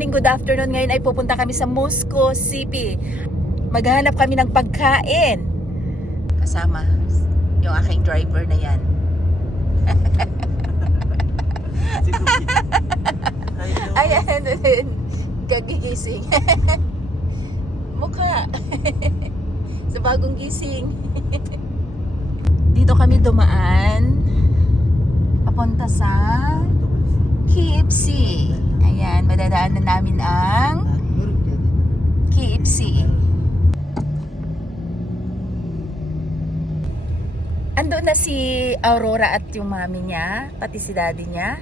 morning, good afternoon. Ngayon ay pupunta kami sa Moscow City. Maghahanap kami ng pagkain. Kasama yung aking driver na yan. Ayan, kagigising. Mukha. Sa bagong gising. Dito kami dumaan. Papunta sa KFC. Ayan, madadaanan namin ang KFC. Ando na si Aurora at yung mami niya, pati si daddy niya.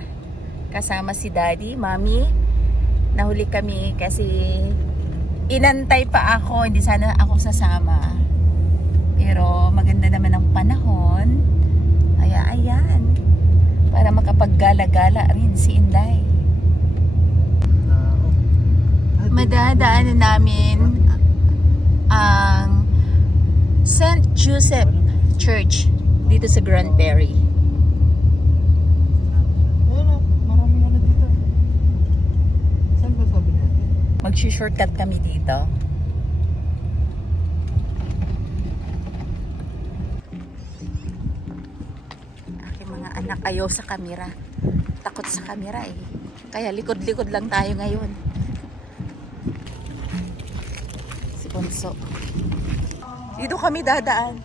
Kasama si daddy, mami. Nahuli kami kasi inantay pa ako, hindi sana ako sasama. Pero maganda naman ang panahon. Kaya ayan, para makapaggala-gala rin si Inday. Madadaanan namin ang St. Joseph Church dito sa Grand Prairie. Maraming ano dito. Saan ba sabi natin? Mag-shortcut kami dito. Aking mga anak ayaw sa kamera. Takot sa kamera eh. Kaya likod-likod lang tayo ngayon. Si Bonso. Dito kami dadaan.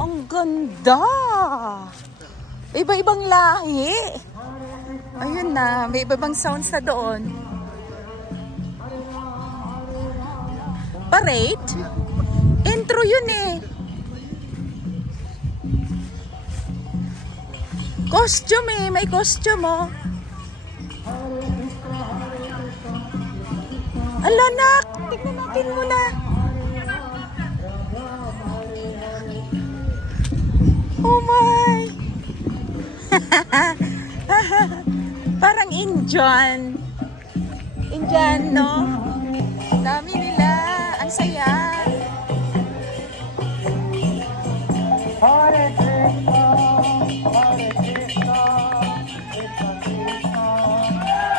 Ang ganda! Iba-ibang lahi. Ayun na, may iba-ibang sounds na doon. Parade? Intro yun eh. Costume eh, may costume oh. Ala nak, tignan natin muna. Oh my! Parang Indian. Indian, no? Dami nila. Ang saya. Hare Krishna, Hare Krishna, Krishna Krishna,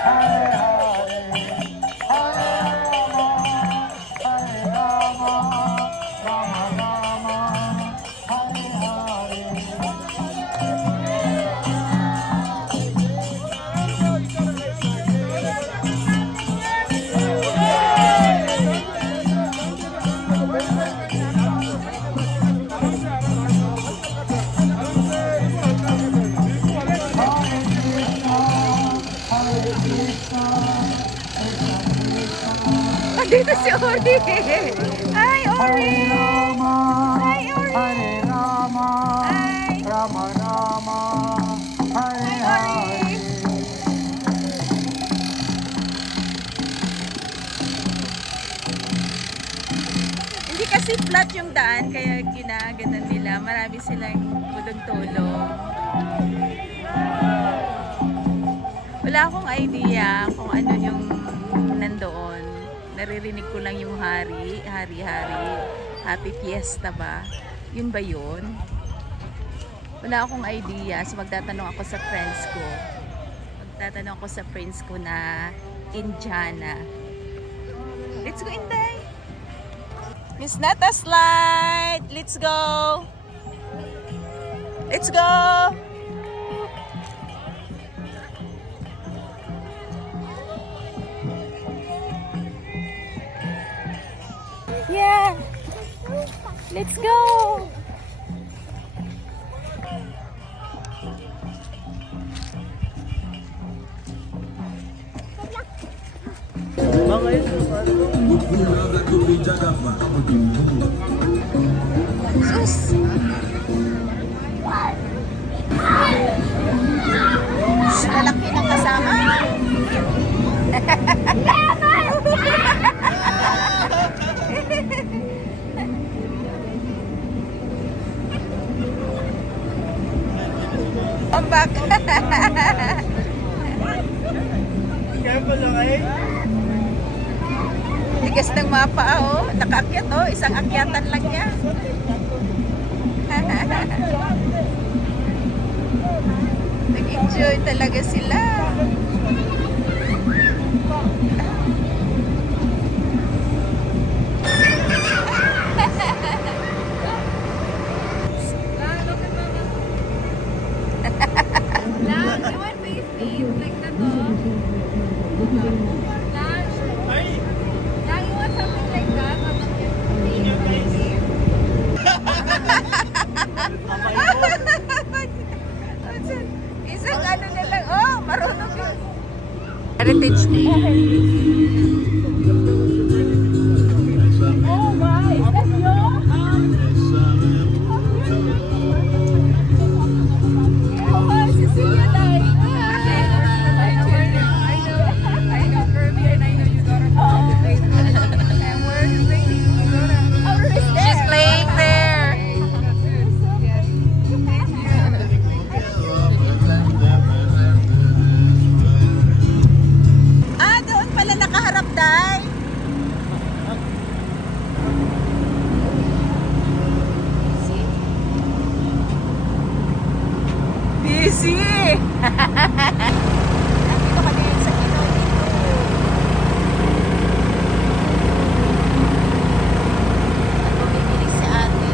Hare Hare, Hare Rama, Hare Rama, Rama Rama, Hare Hare. Dito si Ori. Hi, Ori. Rama, Hi, Ori. Hare Rama, Hi. Rama Rama, Hare Hare. Hindi kasi flat yung daan, kaya ginaganan nila. Marami silang tulong-tulong. Wala akong idea kung ano yung nandoon. Naririnig ko lang yung hari-hari. Happy Fiesta ba? Yun ba yun? Wala akong idea. So magtatanong ako sa friends ko. Na Indiana. Let's go, Inday! Miss Nata slide! Let's go! Let's go! Yeah! Let's go! Sus! Lalaki ng kasama. Come back. Careful lang eh. Tigas ng mapa oh. Nakaakyat oh. Isang akyatan lang niya. Enjoy talaga sila. Isang ano na lang. Oh, marunong yun. Heritage mo. Oh my, is that yours? Oh, Cecilia Day. I know Kirby and I know you got her. And where is Lady? Aurora is there. She's playing there. Ah, doon pala nakaharap, Day. Busy. Nandito kami sa Pinoy dito. At bumibili si ate.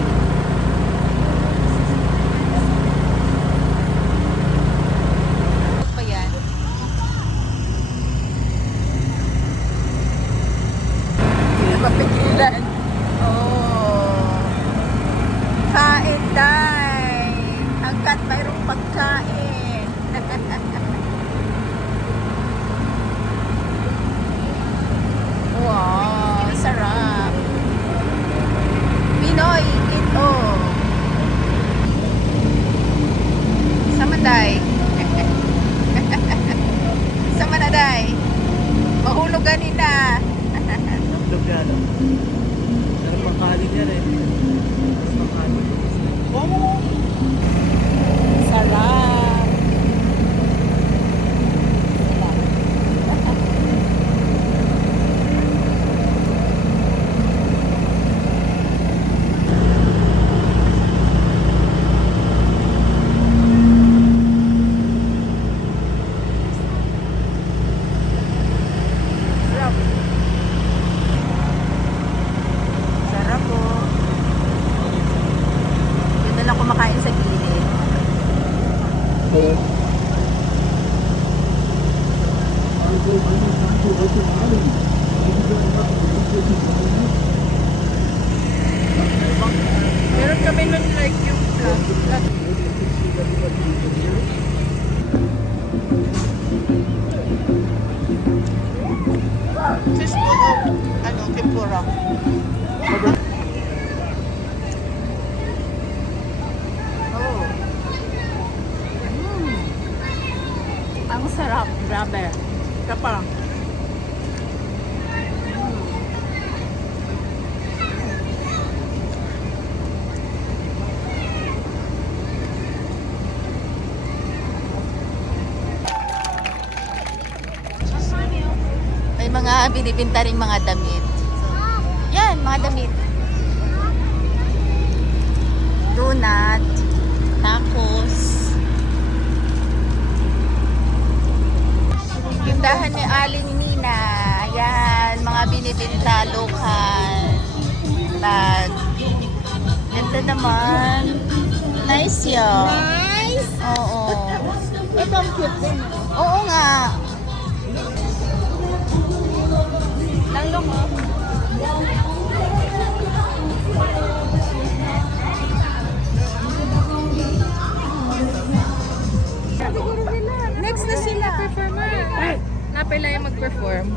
Ano pa yan? Napapigilan. Oh. Kain, Day. Hanggat mayroong pagkain. Wow, sarap. Pinoy, ito. Sama, Day. Sama na, Day. Mahulugan nila. Nagdog yan. Pero pangkahalin yan eh. Pangkahalin. Oh! Sarap. Sarap po. Dito lang kumakain sa gilid. Meron kami nun like yung flat. Fishball of, ano, tempura. Oh. Ang sarap, grabe. Ika pa. May mga binibinta ring mga damit. Yan, mga damit. Donut, tacos. Tindahan ni Aling Nina. Yan, mga binibinta lokal. Bag. Ganda naman. Nice yun. Nice! Oo. Ito ang cute din. Oo nga. Lalo mo. Next na sila. Performer. Napila yung mag-perform.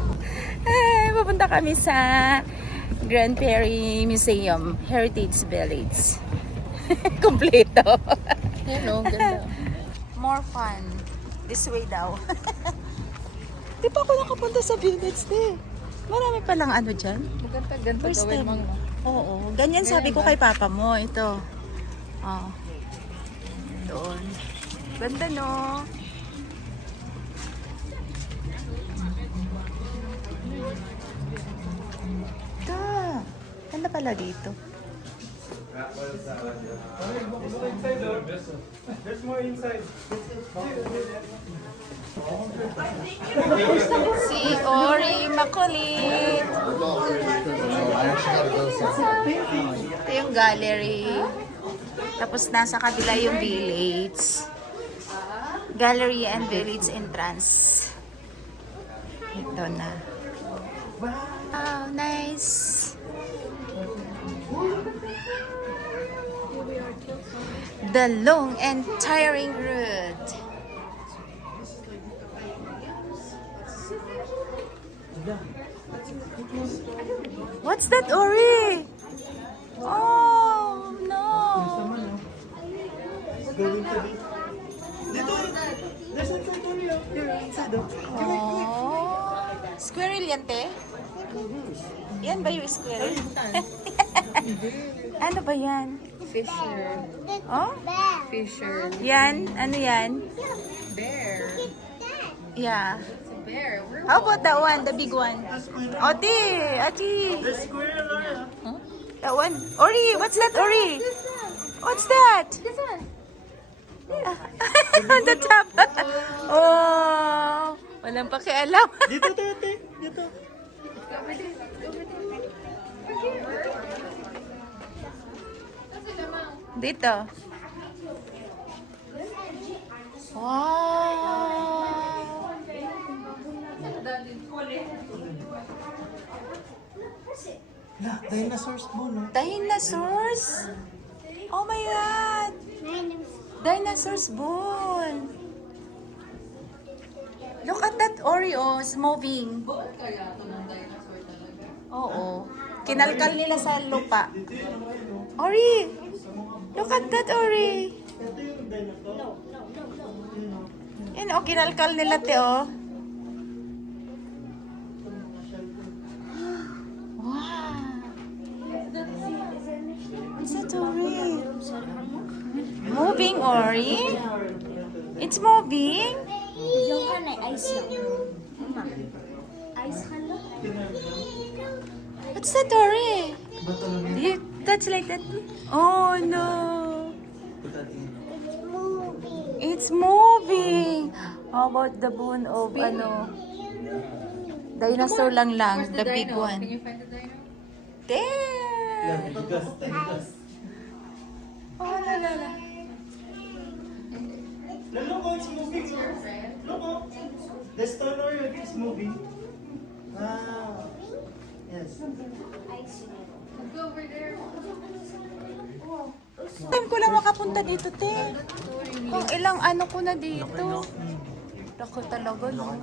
Ay, pupunta kami sa Grand Prairie Museum, Heritage Village. Kompleto. Yan o, ganda. More fun. This way daw. Di pa ako nakapunta sa village, di. Marami palang ano dyan. Maganda-ganda First gawin time. mga. Oo. Ganyan sabi ko kay papa mo. Ito. Oh. Doon. Ganda, no? Ito. Ganda pala dito. There's more inside. Si Ori makulit. Ito yung gallery. Tapos nasa kabila yung village. Gallery and village entrance. Ito na. Wow, nice. The long and tiring road. What's that, Ori? Oh, no. Going to be. Dito. There's inside only. Here, inside. Oh. Squirrel yan, te? Yan ba yung squirrel? Ano ba yan? Fisher. Oh? Fisher. Yan? Ano yan? Bear. Yeah. It's a bear. We're How about that one? The big one? Oti! Oti! The squirrel, Laura. That one? Ori! What's that, Ori? What's that? This one. On the top. Oh! Walang pakialam. Dito, ate. Dito. Over there. Over there. Dito. Wow! La, dinosaur's bone, no? Dinosaurs? Oh my God! Dinosaur's bone! Look at that Oreo, it's moving. Kaya ito ng dinosaur talaga. Oo. Kinalkal nila sa lupa. Ori! Look at that, Ori! Ito yung dinosaur. Yan, oh, kinalkal nila, te, oh. Wow! Is that Ori? Moving, Ori? It's moving? Yung kanay, ice lang. Ice ka lang. What's that, Ori? Do you touch like that? Oh, no. It's moving. How about the bone of, ano? Dinosaur lang, the big Can one. you find the dino? There! Oh, la, la, la. Look, it's moving. Look, the stone Oreo is moving. Wow. Yes. Let's go over there. Time ko lang makapunta dito, te. Kung ilang ano ko na dito. Lako talaga, no?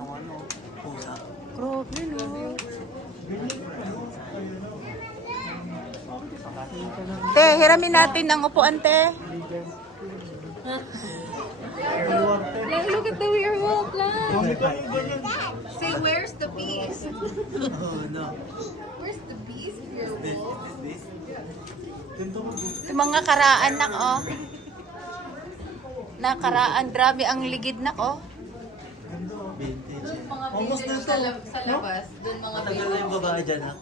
Grabe, no? Te, hiramin natin ang upuan, te. Look at the werewolf plant. Kami ganyan. Say, where's the beast? Oh, no. Where's the beast werewolf? Dito ko. Yung mga karaan nak, oh. Nakaraan, grabe ang ligid nak, oh. Vintage. Mga Almost village na to. sa labas. Doon mga Matagal na yung babae dyan, ha?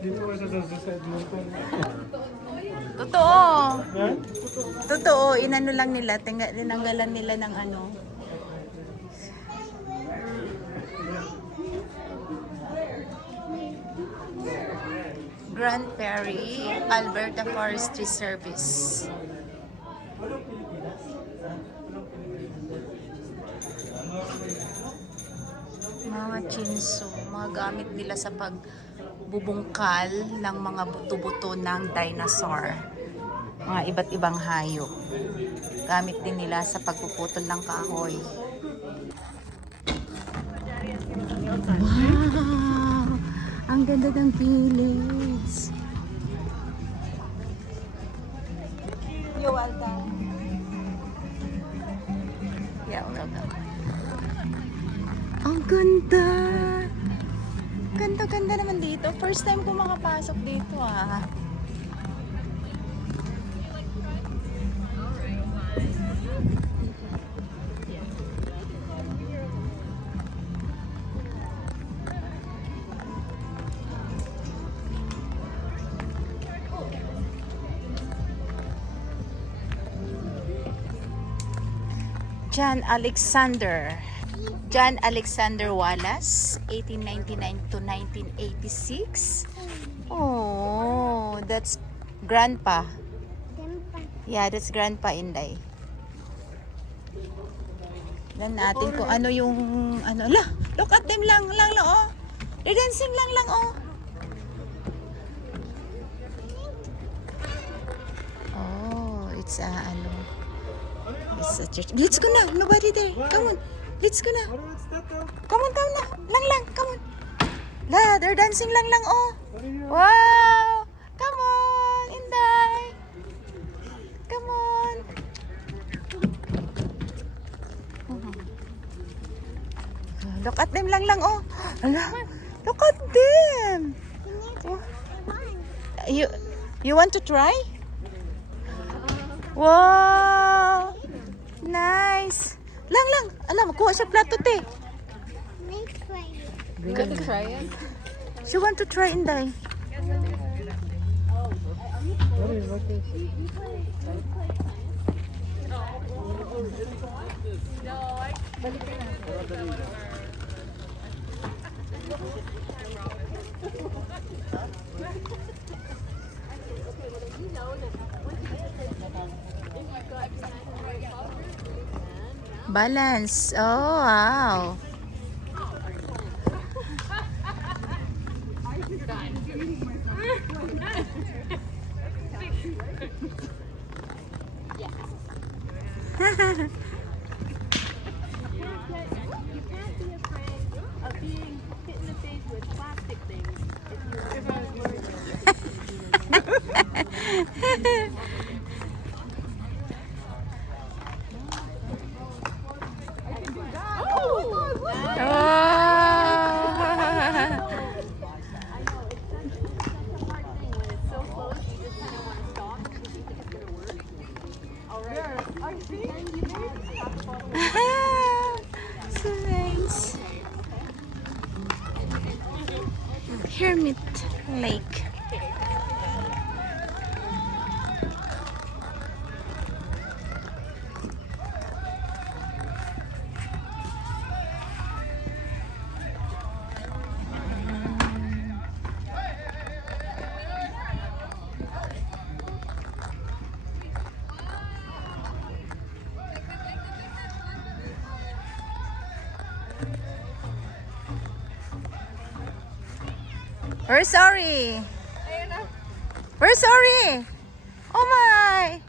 Dito ko sa side mo. Totoo. Totoo, inano lang nila, tinanggalan nila ng ano. Grand Prairie, Alberta Forestry Service. Mga chinso, mga gamit nila sa pagbubungkal ng mga buto-buto ng dinosaur. Mga iba't ibang hayop. Gamit din nila sa pagpuputol ng kahoy. Wow! Ang ganda ng village. Yo, Alta. Yeah, welcome. Ang ganda! Ganda-ganda naman dito. First time ko makapasok dito, ah. John Alexander. John Alexander Wallace, 1899 to 1986. Oh, that's grandpa. Yeah, that's grandpa Inday. Tignan natin kung ano yung ano. La, look at them lang oh. They're dancing lang oh. Oh, it's a ano. It's a church. Let's go na. Nobody there. Come on. Let's go na. What's that though? Come on na. Lang. Come on. La, they're dancing lang oh. What are you? Wow. Come on, Inday. Come on. Look at them lang oh. Ala, look at them. You want to try? Wow. Nice. Lang. Ala, makuha siya plato te. You want to try it? She want to try Inday. What is Balance. Oh, wow. So nice. Hermit Lake. We're sorry. We're sorry. Oh my.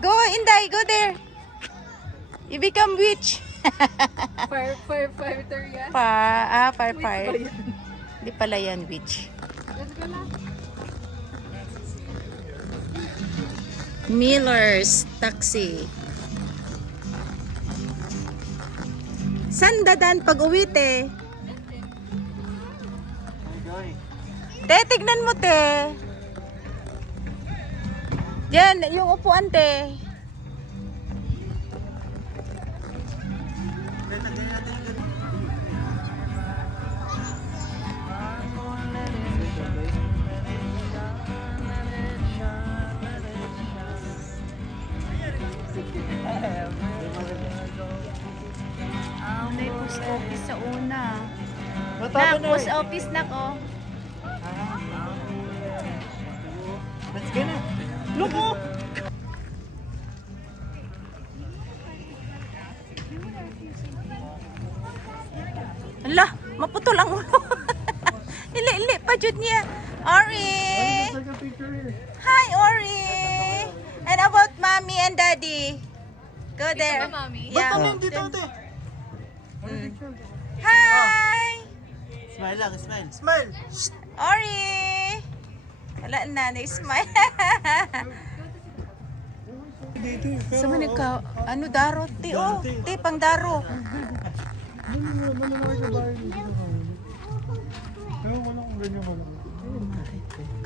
Go Inday, go there. You become witch. Firefighter yan. Fire. Di pala yan witch. Let's go na. Miller's Taxi. San dadan pag uwi te? Te, tignan mo te. Yan, yung upuan te. May post office sa una. Na, post office na ko. Let's go na. Look oh. Ala, maputol ang ulo. Ili pa jud niya. Ori. Take a picture here. Hi, Ori. And about mommy and daddy. Go there. Mommy. Yeah. Ba't dito ate? Hi. Smile lang, smile. Smile. Ori. Wala na, na-smile. Sa man ikaw, ano daro? Ti, oh. Ti, pang daro. Wala kong ganyan wala.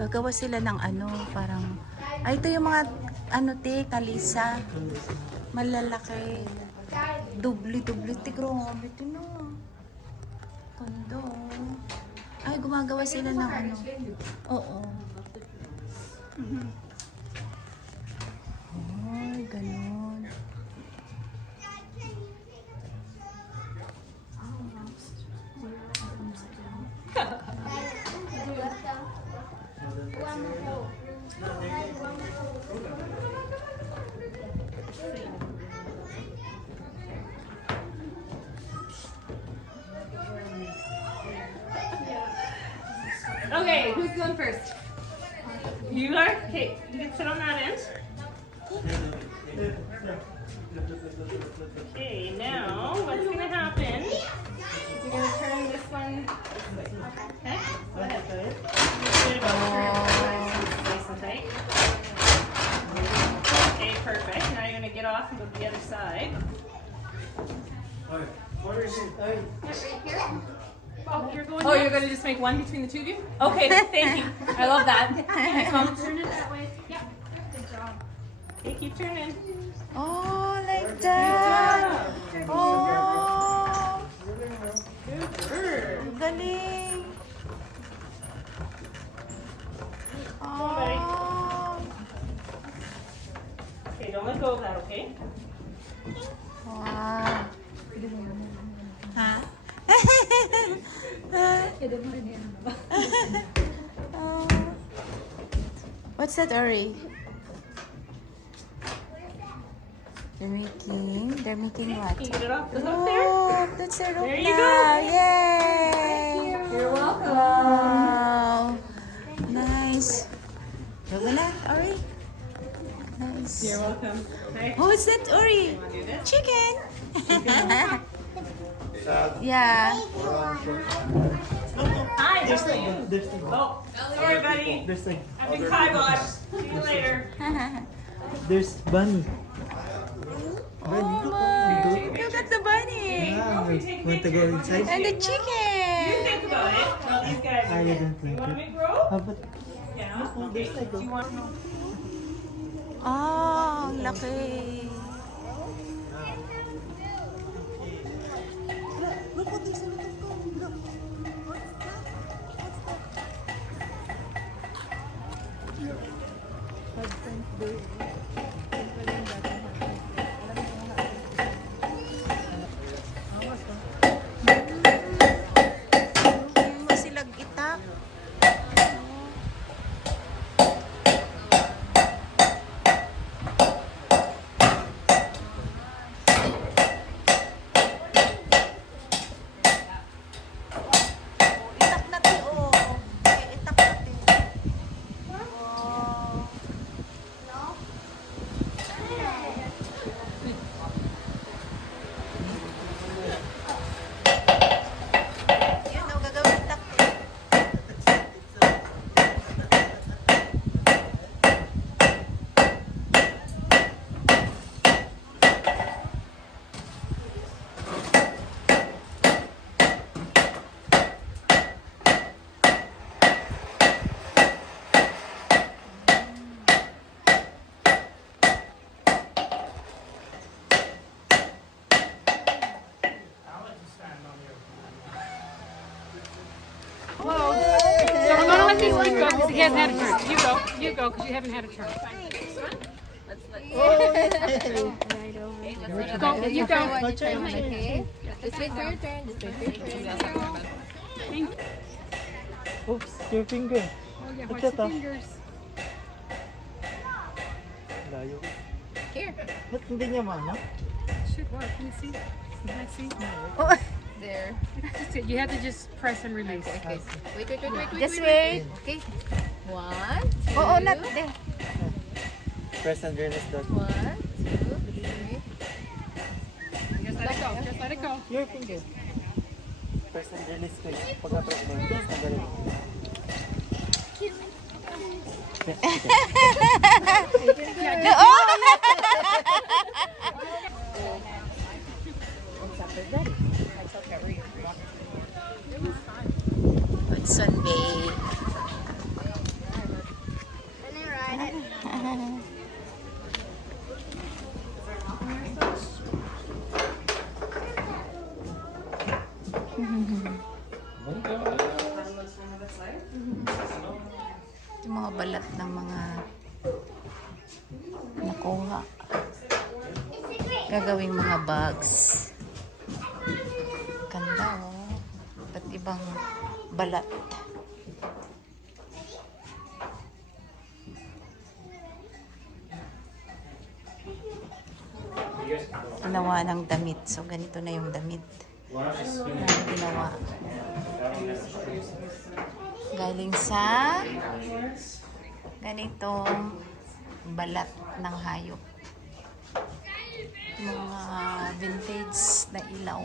Gagawa sila ng ano, parang, ay, ito yung mga, ano, ti, kalisa. Malalaki. Dubli-dubli. Ti, grabe, ito na. Kondo. Ay, gumagawa sila ng ano. Oo. Ay, ganun. Okay, who's going first? You are? Okay, you can sit on that end. Okay, now what's going to happen is you're going to turn this one this way. Okay? Go ahead. Put it about nice and tight. Okay, perfect. Now you're going to get off and go to the other side. Where is it? Ay. Oh, you're going to just make one between the two of you? Okay, thank you. I love that. Turn it that way. Yeah. Good job. Okay, keep turning. Oh, like that. Oh, Good work. galing. buddy. Oh. Okay, don't let go of that, okay? Wow. Oh. What's that, Ori? They're making what? Can you get it off the hook there? Oh, that's a rope There you now. go. Yay! You're welcome. Wow. Nice. Yoga na, Ori? Nice. You're welcome. Hi. Oh, what's that, Ori? Want to do this? Chicken. Yeah. Hi, There's how are the, you? there's the, Oh, sorry, buddy. there's the, I'm in kibosh. See you later. there's bunny. Oh my! Look at the bunny Ah, want to go inside? and the You chicken. think about it. Now these guys. I don't You like want it. me to grow? How about Yeah. Oh, there's like Do you want? Oh, ang laki. look what there's a little phone. Look. Masilag itak. Itak natin, oh. Itak natin. Oh. Yan, oh, gagawin itak. So we're gonna let these kids go because he hasn't had a turn. You go because you haven't had a turn. Go, you go. Okay. Just wait for your turn. Just wait for your turn. Oops, your finger. Oh yeah, watch watch the the fingers. Layo. Here. Ba't hindi niya maano? Should work. Can you see? Can I see? There. That's it. You have to just press and release. Okay. Wait. Just wait. Okay. One. Oo, not there. Press and release that. 1, 2, 3. Just let it go. Just let it go. Your finger. Press and release ko yun. Pagka-press mo. Yes, nagaling. Hudson Bay. Yung mga balat ng mga nakuha. Gagawing mga bags. Ganda, oh. Ba't ibang balat. Ginawa ng damit. So, ganito na yung damit. Yan, ginawa. Galing sa ganitong balat ng hayop. Mga vintage na ilaw.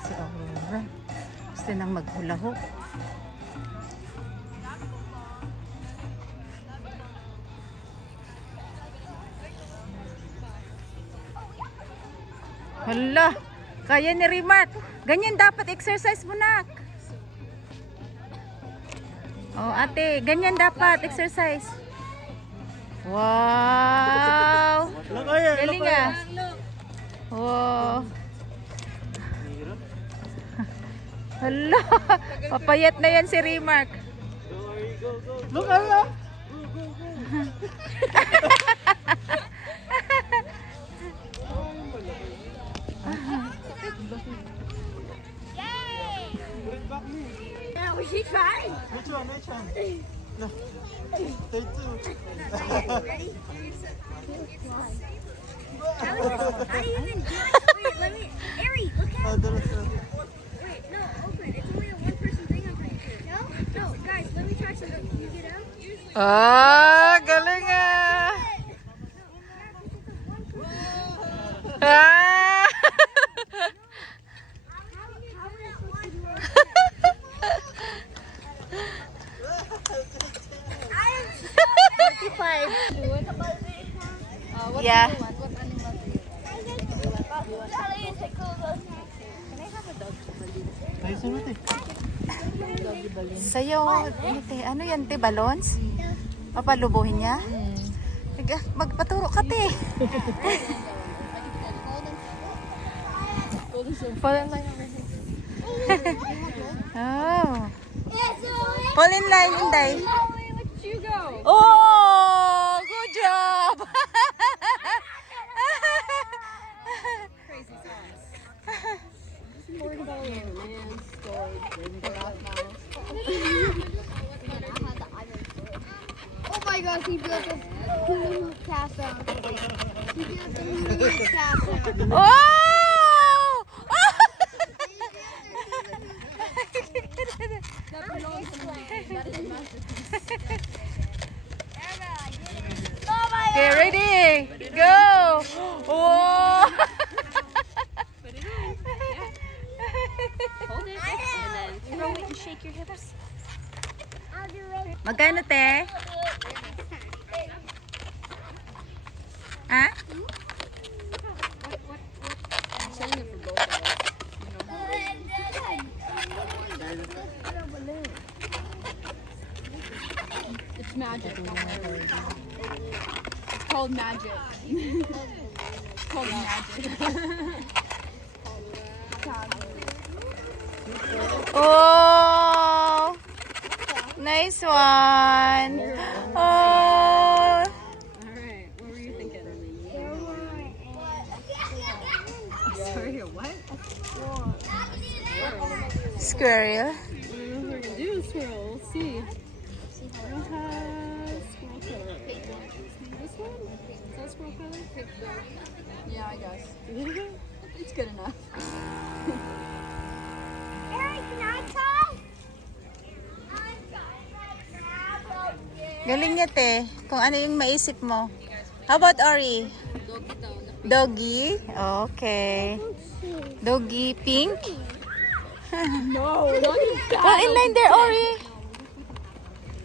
Si Aurora. Gusto nang maghula-ho. Hala, kaya ni Remark. Ganyan dapat exercise mo, nak. Oh, ate, ganyan dapat exercise. Wow! Wala kaya. Galing ah. Wow. Hala, papayat na yan si Remark. Look, ala. Yeah, was she trying? Which one? Which one? No. Take two. Ready? I even wait, let me Ari, look Oh, out. that's Wait, no, open. It's only a one person thing, I'm pretty sure. No? No, guys, let me try something. Can you get out? Ah, galing ah. Ah! Yeah. nice one, ate. Sa'yo, ano yan, te? Balons? Papalubuhin niya? Magpaturo ka, te. Oh. Fall in line, Inday. Oh, good job. Oh my gosh, he built a hula hoop castle. He built a hula hoop castle. Oh! Okay, ready? Go! Oh! Hold it and then throw it and shake your hips. I'll do it. Magkano, te? Ha? It's magic. It's called magic. It's called magic. Oh! Nice one! Oh! Alright, what were you thinking? Sorry, what? Squirrel. I don't know if we're gonna do a swirl. We'll see. I don't have squirrel color. This one? Is that squirrel color? Yeah, I guess. It's good enough. Eric, can I try? Galing niya, te. Kung ano yung maisip mo. How about Ori? Doggy? Okay. Doggy pink? No, not Oh, in line there, Ori.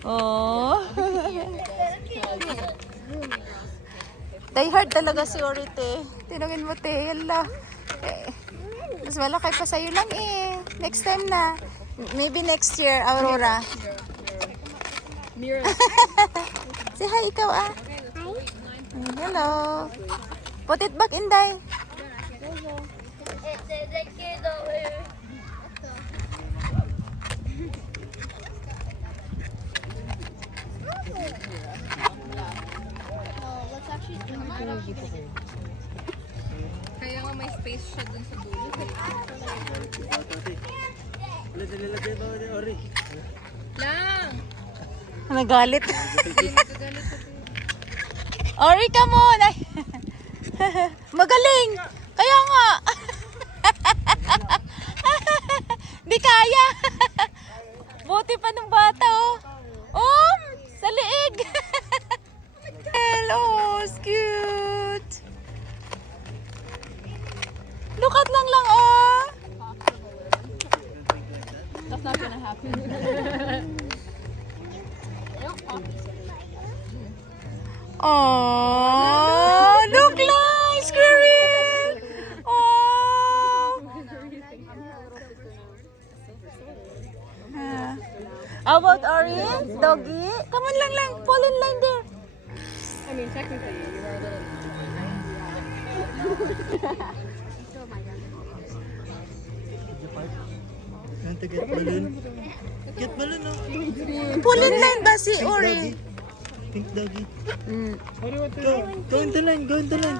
Oh. Die hard talaga si Ori, te. Tinungin mo, te. Yala. Mas malaki pa sa'yo lang eh. Next time na. Maybe next year, Aurora. Mira. Say hi, ikaw ah. Hello. Put it back, Inday. Let's actually siya dun sa dulo. Lang! Nagalit. Ori, come on! Ay. Magaling! Kaya nga! Di kaya! Buti pa ng bata, oh! Oh! Sa liig! Oh, it's cute! Look at lang, oh! That's not gonna happen. Oh, look lang, Squirrel! Oh! How about Orange? Doggy? Come on lang. Fall in line there. I mean, technically, you are a little. Want to get balloon? Get balloon, no? Fall in line ba si Orange? Pink doggy. What do you want to Go into line, go into line.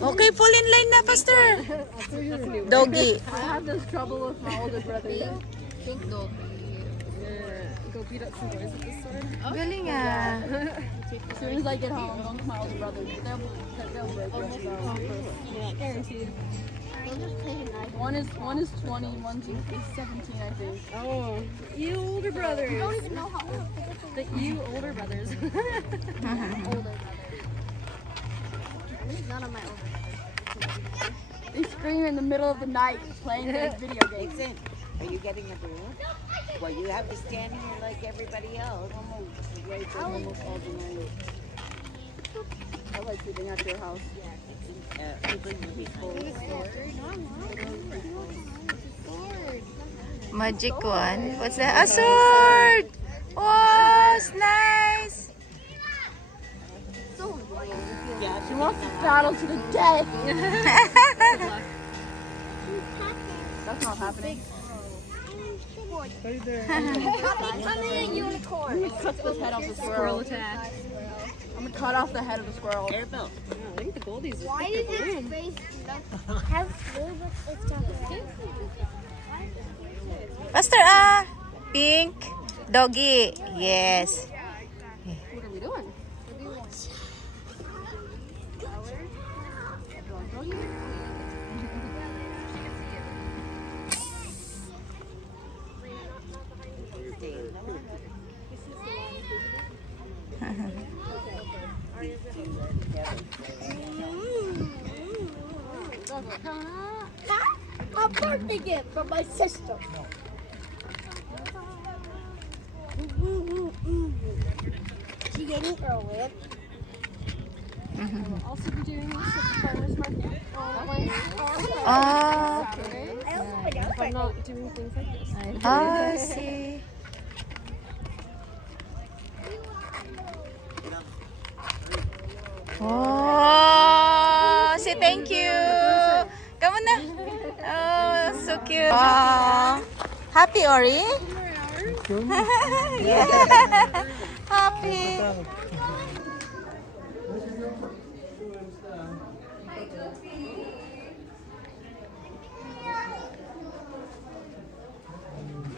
Okay, fall in line na, faster. Doggy. I have this trouble with my older brother. Pink dog. Go beat up some boys at the store. Galing ah. As soon as I get home, I'm with my older brother. They'll break us. Yeah, guaranteed. One is 20, one's 17, I think. Oh, you older brothers. I don't even know how old. You older brothers. Older brother. None of my older brothers. They scream in the middle of the night playing their video games. Listen, are you getting a balloon? Well, you have to stand here like everybody else. Almost all the night. I like sleeping at your house. Magic one. What's that? A sword! Wow, it's nice. She wants to battle to the death. That's not happening. stay there? I'm in a unicorn. Cut the head off the squirrel. Attack. I'm gonna cut off the head of the squirrel. Airbelt. I think the goldies. Why did this face have blue but it's chocolate? Faster ah. Pink. Doggy. Yes. What are we doing? A birthday gift from my sister. She gave me earlier. Also be doing this at the farmer's market on Ah. Saturday. I also put If I'm not doing things like this. I see. Oh, say thank you. Come on na. Oh, so cute. Wow. Happy, Ori? Yeah. Happy.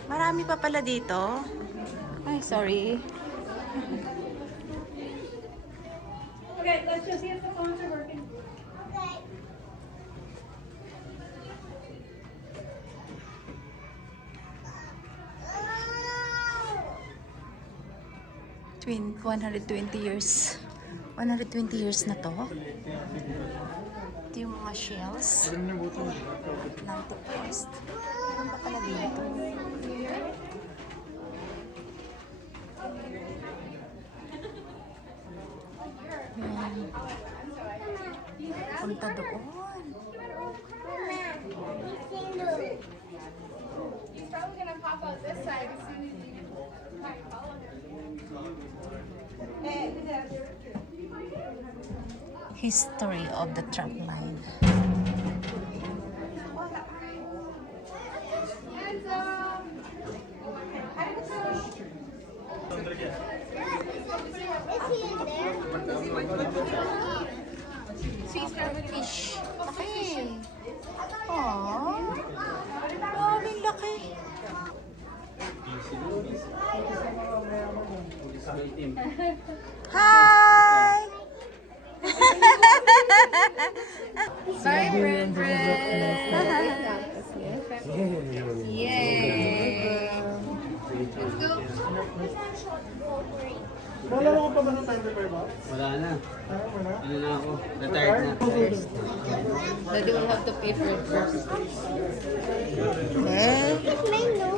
Marami pa pala dito. Ay, sorry. Okay, let's just see if the phones are working. Twin, 120 years. 120 years na to. Ito yung mga shells. Atlantic Coast. Ano pa pala dito? Yan. Punta doon. He's probably gonna pop out this side as soon as you follow him. History of the trap line. Is he in there? Fish. Hi! Bye, friend. Yay! Let's go. Nalala ko pa ba ng Thunder Bear Box? Wala na. Wala? Ano na ako? Retired na. Daddy will have to pay for it first.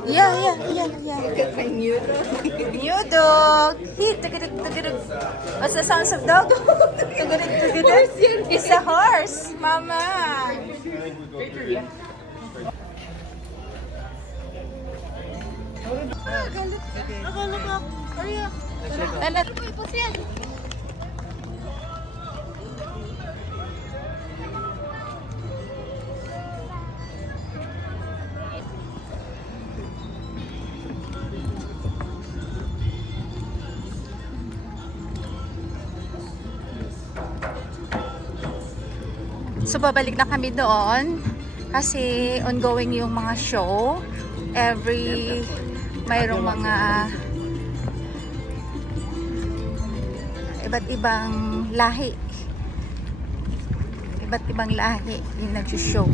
Yeah. Look at my new dog. New dog. Tugurug. What's the sounds of dog? Tugurug. It's a horse, Mama. Lalat. So, babalik na kami doon kasi ongoing yung mga show. Mayroong mga iba't ibang lahi. Iba't ibang lahi yung nag-show.